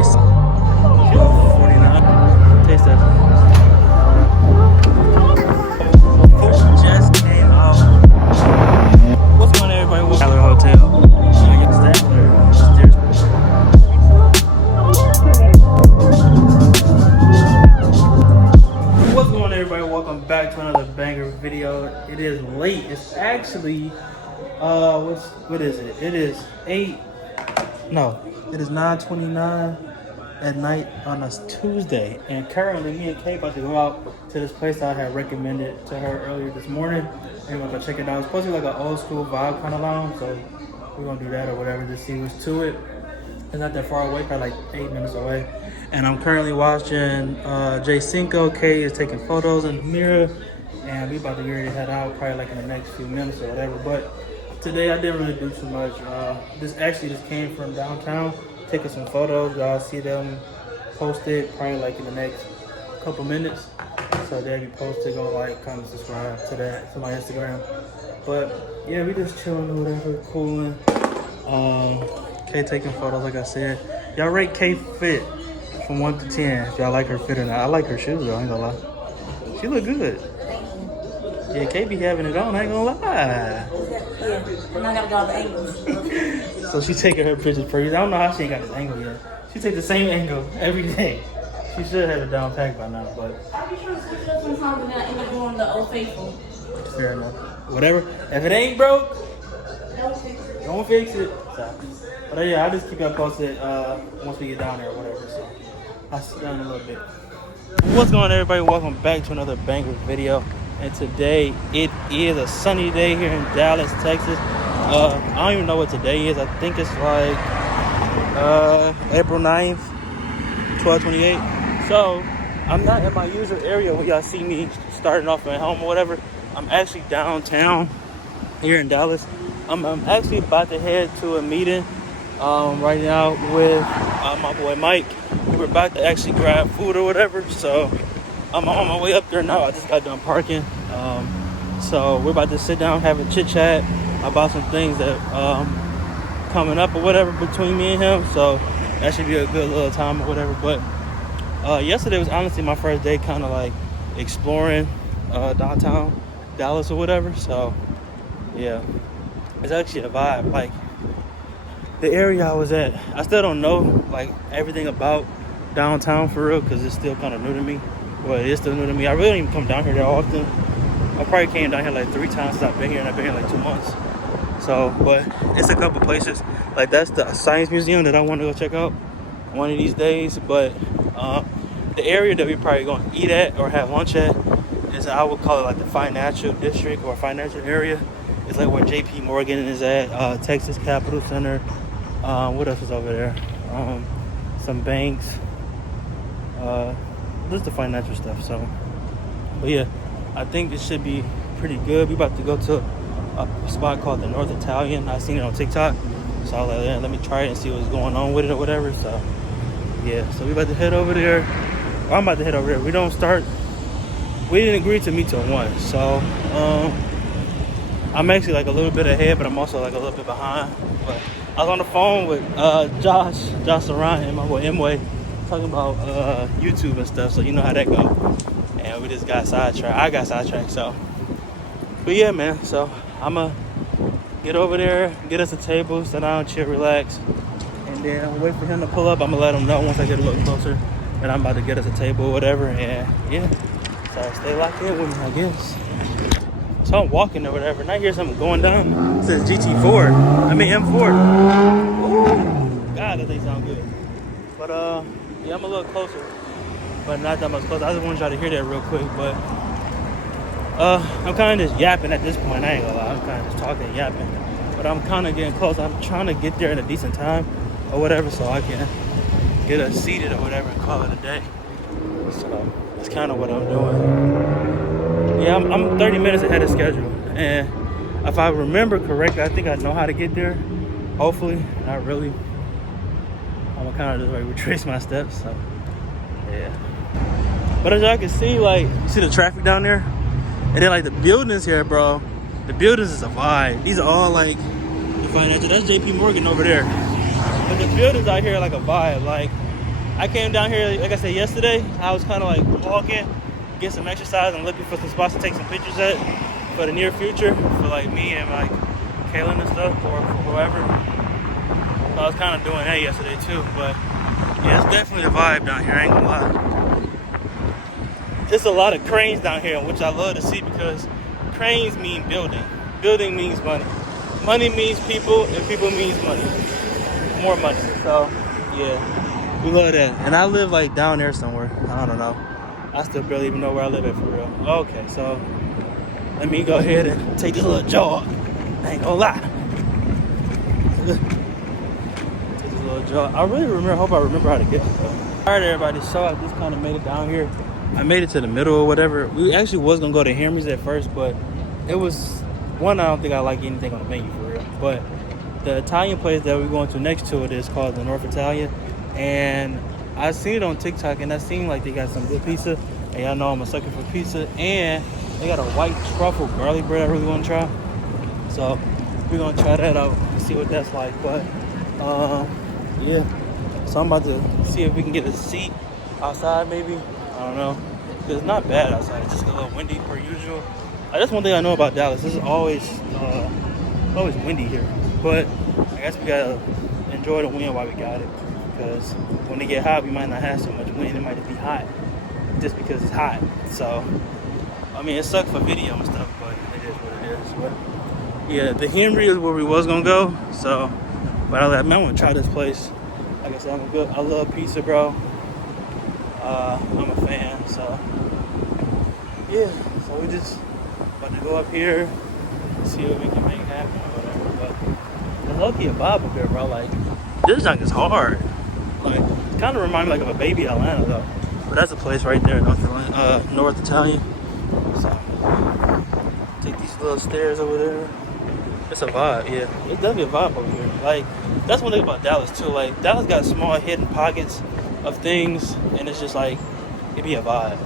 Jason. 49. Taste that. Just came out. What's going on, everybody? Welcome to the hotel. Statler. What's going on, everybody? Welcome back to another banger video. It is late. It's actually what is it? It is 9:29 at night on a Tuesday, and currently me and Kay about to go out to this place I had recommended to her earlier this morning, and we're gonna check it out. It's supposed to be like an old school vibe kind of lounge, so we're gonna do that or whatever to see what's to it. It's not that far away, probably like 8 minutes away. And I'm currently watching J5. Kay is taking photos in the mirror, and we about to get ready to head out probably like in the next few minutes or whatever. But today I didn't really do too much. This actually just came from downtown, taking some photos. Y'all see them posted probably like in the next couple minutes. So they'll be posted. Go like, comment, subscribe to that, to my Instagram. But yeah, we just chilling or whatever, cooling. Kay taking photos, like I said. Y'all rate Kay fit from 1 to 10 if y'all like her fit or not. I like her shoes though, I ain't gonna lie. She look good. Yeah, Kay be having it on, I ain't gonna lie. Yeah, and I gotta go the angles. So she taking her pictures per. I don't know how she ain't got this angle yet. She take the same angle every day. She should have it down packed by now, but I'll be sure to switch up sometimes and I end up doing the Old Faithful. fair enough. Whatever. If it ain't broke, Don't fix it. don't fix it. So, but yeah, I'll just keep y'all posted once we get down there or whatever. So I'll see y'all in a little bit. What's going on, everybody? Welcome back to another banger video. And today it is a sunny day here in Dallas, Texas. I don't even know what today is. I think it's like April 9th, 12/28. So I'm not in my usual area where y'all see me starting off at home or whatever. I'm actually downtown here in Dallas. I'm actually about to head to a meeting right now with my boy Mike. We're about to actually grab food or whatever. So I'm on my way up there now. I just got done parking. So we're about to sit down, have a chit chat about some things that coming up or whatever between me and him. So that should be a good little time or whatever. But yesterday was honestly my first day kind of like exploring downtown Dallas or whatever. So yeah, it's actually a vibe. Like the area I was at, I still don't know like everything about downtown for real, because it's still kind of new to me. Well, it is still new to me. I really don't even come down here that often. I probably came down here like 3 times since I've been here, and I've been here like 2 months. So, but it's a couple places. Like that's the science museum that I want to go check out one of these days. But the area that we're probably going to eat at or have lunch at is, I would call it like the financial district or financial area. It's like where JP Morgan is at, Texas Capital Center. What else is over there? Some banks. Just the financial stuff. So, but yeah, I think it should be pretty good. We about to go to a spot called the North Italian. I seen it on TikTok, so I was like, yeah, let me try it and see what's going on with it or whatever. So yeah, so we about to head over there. Or I'm about to head over there. We didn't agree to meet till 1. So I'm actually like a little bit ahead, but I'm also like a little bit behind. But I was on the phone with Josh Saran and my boy Mway, talking about YouTube and stuff, so you know how that go. And we just got sidetracked. I got sidetracked, so. But yeah, man, so I'm gonna get over there, get us a table, sit down, chill, relax, and then wait for him to pull up. I'm gonna let him know once I get a little closer that I'm about to get us a table or whatever. And yeah, so stay locked in with me, I guess. So I'm walking or whatever, and I hear something going down. It says GT4. I mean M4. Ooh, God, that thing sound good. But yeah, I'm a little closer, but not that much closer. I just wanted y'all to hear that real quick. But I'm kind of just yapping at this point. I ain't gonna lie, I'm kind of just talking and yapping. But I'm kind of getting close. I'm trying to get there in a decent time or whatever, so I can get us seated or whatever and call it a day. So that's kind of what I'm doing. Yeah, I'm 30 minutes ahead of schedule, and if I remember correctly, I think I know how to get there. Hopefully, not really. I'm gonna kind of just like retrace my steps. So yeah. But as y'all can see, like, you see the traffic down there, and then like the buildings here, bro. The buildings is a vibe. These are all like the financial. That's JP Morgan over there. But the buildings out here are like a vibe. Like I came down here, like I said yesterday. I was kind of like walking, get some exercise, and looking for some spots to take some pictures at for the near future, for like me and like Kaylin and stuff, or for whoever. So I was kind of doing that yesterday too. But yeah, it's definitely a vibe down here. I ain't gonna lie. There's a lot of cranes down here, which I love to see because cranes mean building. Building means money. Money means people, and people means money. More money. So yeah. We love that. And I live like down there somewhere. I don't know. I still barely even know where I live at for real. Okay, so let me go ahead and take this little jog. I ain't gonna lie. Take this little jog. I really hope I remember how to get this though. Alright everybody, so I just kind of made it down here. I made it to the middle or whatever. We actually was gonna go to Henry's at first, but it was one, I don't think I like anything on the menu for real. But the Italian place that we're going to next to it is called the North Italian. And I seen it on TikTok, and that seemed like they got some good pizza. And y'all know I'm a sucker for pizza. And they got a white truffle garlic bread I really want to try. So we're going to try that out and see what that's like. But yeah, so I'm about to see if we can get a seat outside maybe. I don't know. Because it's not bad outside. It's just a little windy per usual. That's one thing I know about Dallas. It's always windy here. But I guess we got to enjoy the wind while we got it. Because when it get hot, we might not have so much wind. It might just be hot just because it's hot. So, I mean, it sucks for video and stuff, but it is what it is. But yeah, the Henry is where we was gonna go. So, but I want to try this place. Like I said, I love pizza, bro. I'm a fan. So yeah, so we just about to go up here, see what we can make happen or whatever. But it's low-key a vibe up here, bro. Like this junk is hard. Like, kind of remind me like of a baby Atlanta though. But that's a place right there, North Italian. So, take these little stairs over there. It's a vibe, yeah. It's definitely a vibe over here. Like, that's one thing about Dallas too. Like, Dallas got small hidden pockets of things, and it's just like, it'd be a vibe.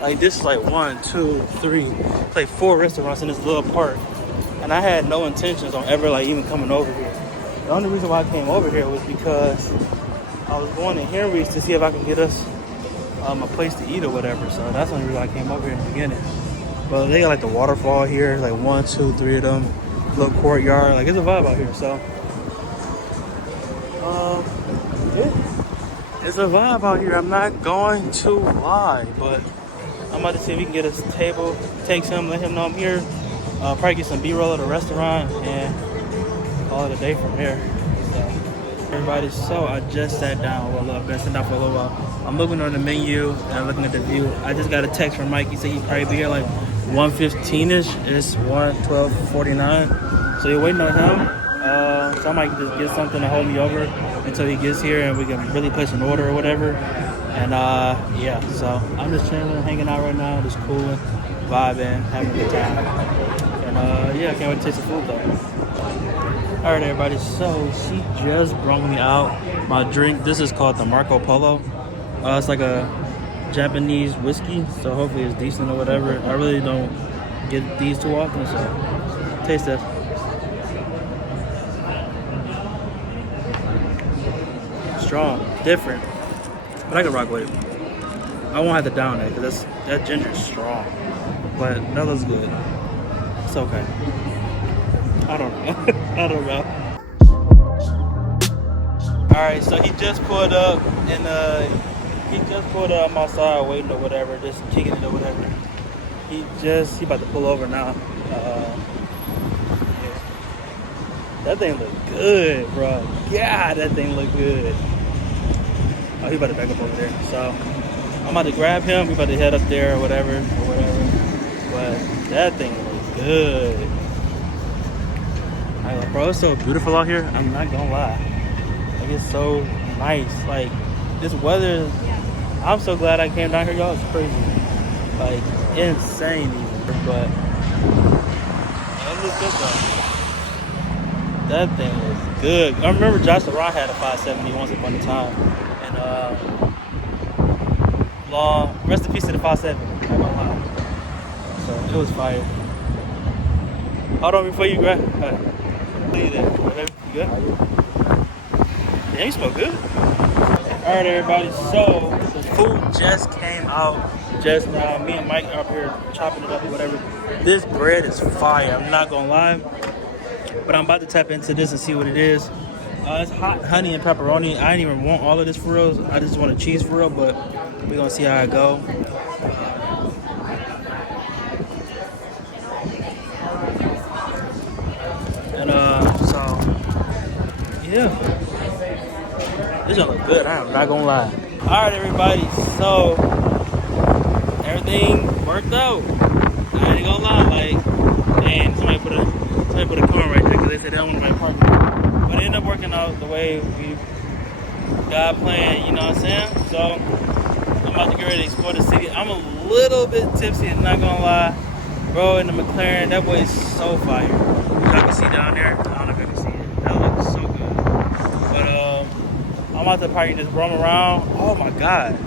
Like, this is like 1, 2, 3, it's like 4 restaurants in this little park. And I had no intentions on ever like even coming over here. The only reason why I came over here was because I was going to Henry's to see if I could get us a place to eat or whatever. So that's the only reason I came over here in the beginning. But they got like the waterfall here, like 1, 2, 3 of them. Little courtyard, like it's a vibe out here. So, yeah, it's a vibe out here. I'm not going to lie, but I'm about to see if we can get us a table, take some, let him know I'm here. Probably get some B-roll at a restaurant and call it a day from there. Everybody, so I just sat down. Well, I've been sitting down for a little while. I'm looking on the menu and I'm looking at the view. I just got a text from Mike. He said he'd probably be here like 1:15ish. It's 1:12:49. So you're waiting on him. So I might just get something to hold me over until he gets here and we can really place an order or whatever. And yeah, so I'm just chilling, hanging out right now, just cooling, vibing, having a good time. And yeah, I can't wait to taste the food though. Alright everybody, so she just brought me out my drink. This is called the Marco Polo. It's like a Japanese whiskey, so hopefully it's decent or whatever. I really don't get these too often, so taste that. Strong, different, but I can rock with it. I won't have to down that because that ginger is strong, but that looks good. It's okay. I don't know. I don't know. Alright, so he just pulled up and I'm outside waiting or whatever, just kicking it or whatever. He about to pull over now. Yeah. That thing look good, bro. God, that thing look good. Oh, he about to back up over there. So I'm about to grab him. We about to head up there or whatever. But that thing looks good. Like, bro, it's so beautiful out here. I'm not gonna lie. Like, it's so nice. Like, this weather, I'm so glad I came down here, y'all. It's crazy. Like, insane even. But that looks good though. That thing looks good. I remember Josh LaRon had a 570 once upon a time. And rest in peace to the 570. I'm not gonna lie. So it was fire. Hold on before you grab. You good? Yeah, you smell good. Alright everybody, so the food just came out just now. Me and Mike are up here chopping it up or whatever. This bread is fire, I'm not gonna lie. But I'm about to tap into this and see what it is. It's hot honey and pepperoni. I didn't even want all of this for real. I just want a cheese for real, but we're gonna see how it go. And so yeah. This don't look good, I'm not gonna lie. Alright everybody, so everything worked out. I ain't gonna lie, like, and somebody put a car right there because they said they don't want to make parking. But it ended up working out the way we got planned, you know what I'm saying? So I'm about to get ready to explore the city. I'm a little bit tipsy, I'm not gonna lie. Bro, in the Mclaren, that boy is so fire. Y'all can see down there. I don't know if you can see it. That looks so good. But I'm about to probably just roam around. Oh my god.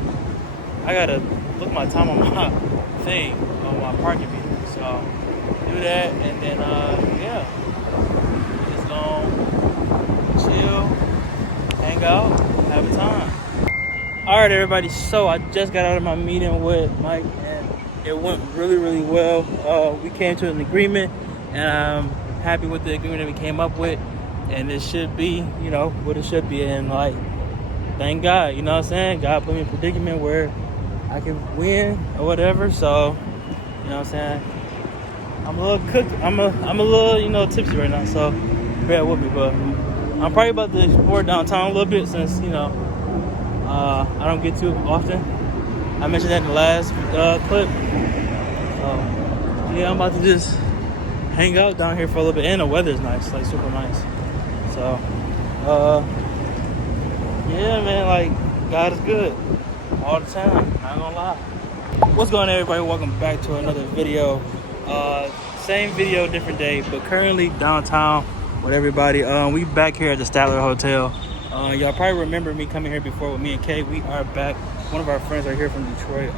I gotta look my time on my thing, on my parking meter. So do that and then yeah. Just gonna chill, hang out, have a time. Alright everybody, so I just got out of my meeting with Mike and it went really, really well. We came to an agreement and I'm happy with the agreement that we came up with. And it should be, you know, what it should be. And like, thank God, you know what I'm saying? God put me in a predicament where I can win or whatever. So, you know what I'm saying? I'm a little cooked. I'm a little, you know, tipsy right now. So bear with me, but I'm probably about to explore downtown a little bit since, you know, I don't get too often. I mentioned that in the last clip. So yeah, I'm about to just hang out down here for a little bit, and the weather's nice, like super nice. So yeah, man, like God is good all the time. Not gonna lie. What's going on, everybody? Welcome back to another video. Same video, different day, but currently downtown with everybody. We back here at the Statler Hotel. Y'all probably remember me coming here before with me and Kay. We are back. One of our friends are here from Detroit.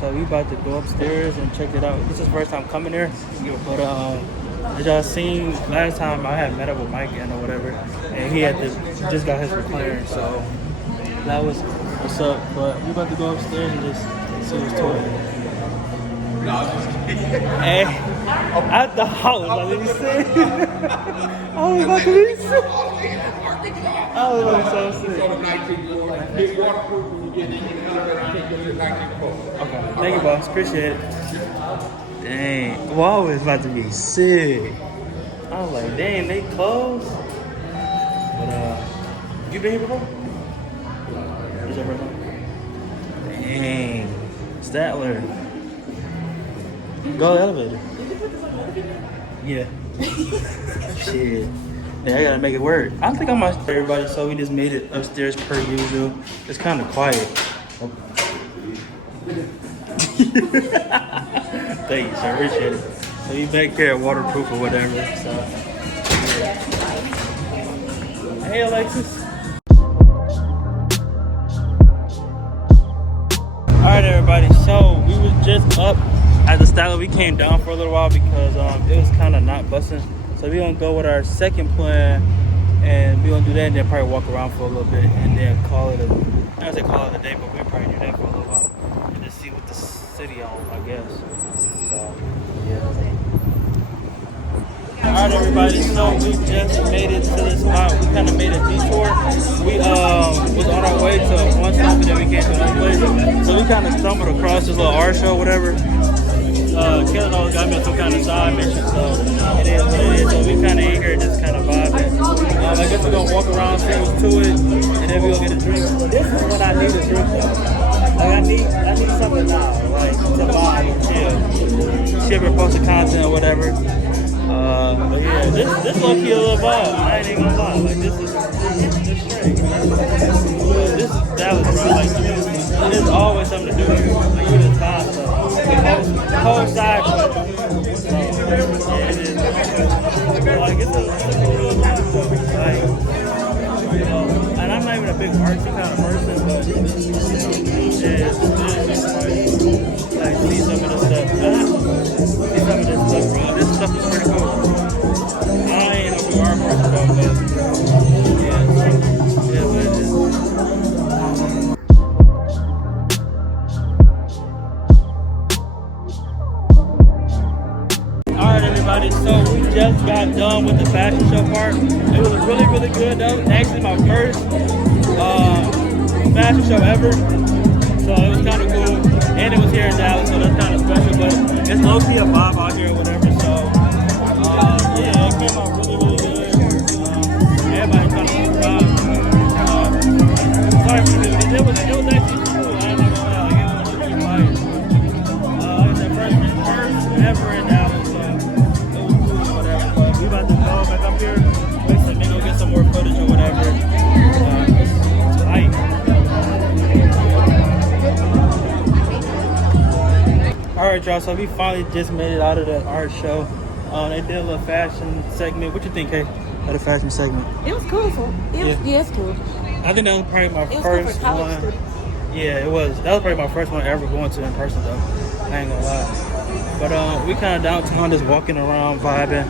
So we about to go upstairs and check it out. This is the first time coming here. But as y'all seen last time, I had met up with Mike and or whatever, and he had just got his McLaren. So that was what's up. But we about to go upstairs and just see what's to it. Hey, at the house, like you said. I was about to be sick. I was about to be so sick. Okay, thank you, boss. Appreciate it. Dang, well, I was about to be sick. I was like, dang, they closed. But you been here before? Is that first time? Dang, Statler. Go to the elevator. Yeah. Shit. Yeah, I gotta make it work. I think I might. Everybody, so we just made it upstairs per usual. It's kind of quiet. Thank you, sir. Appreciate it. So we back here at waterproof or whatever. So, yeah. Hey, Alexis. All right, everybody. So we was just up at the Statler. We came down for a little while because it was kind of not busting. So we're gonna go with our second plan, and we're gonna do that, and then probably walk around for a little bit, and then call it a. I don't say call it a day, but we'll probably do that for a little while, and just see what the city on, I guess. So yeah. All right, everybody. So we just made it to this spot. We kind of made a detour. We was on our way to one stop, and then we came to another place. So we kind of stumbled across this little art show, whatever. Kellen always got me on some kind of side mission, so it is what it is. So we kind of in here just kind of vibing. I guess we're gonna walk around, see what's to it, and then we're gonna get a drink. This is what I need a drink though. Like I need something now, like to vibe and chill and post the content or whatever. But yeah, this low key a little vibe. I ain't even gonna lie. Like this is straight. This is Dallas, bro. Like there's always something to do here. Like you the time, so whole side quest. So yeah, it is. Like it's a real vibe. Like you know, and I'm not even a big artsy kind of person, but yeah, it's like see some of this stuff. See some of this stuff, bro. This stuff is pretty cool. I ain't no big art person, but yeah, but it is. fashion show ever. So it was kind of cool. And it was here in Dallas, so that's kind of special. But it's low-key a vibe out here or whatever. So yeah, it came out really, really good. Everybody kind of surprised. Sorry for the video. It was actually cool. I'm not gonna lie. Like, it was really fire. It's the first ever in Dallas, so it was cool or whatever. But we about to go back up here. Wait some nigga, get some more footage or whatever. It's tight. Alright, y'all, so we finally just made it out of the art show. They did a little fashion segment. What you think, Kay, of the fashion segment? It was cool. Yeah, it's cool. I think that was probably my It was first cool for college one. students. Yeah, it was. That was probably my first one ever going to in person, though. I ain't gonna lie. But we kind of downtown, just walking around, vibing,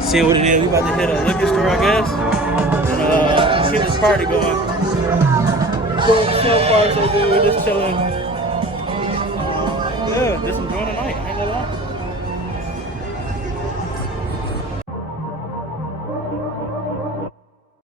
seeing what it is. We about to hit a liquor store, I guess, and keep this party going. So far, so good. We're just chilling. Yeah, just enjoying the night. I ain't gonna lie.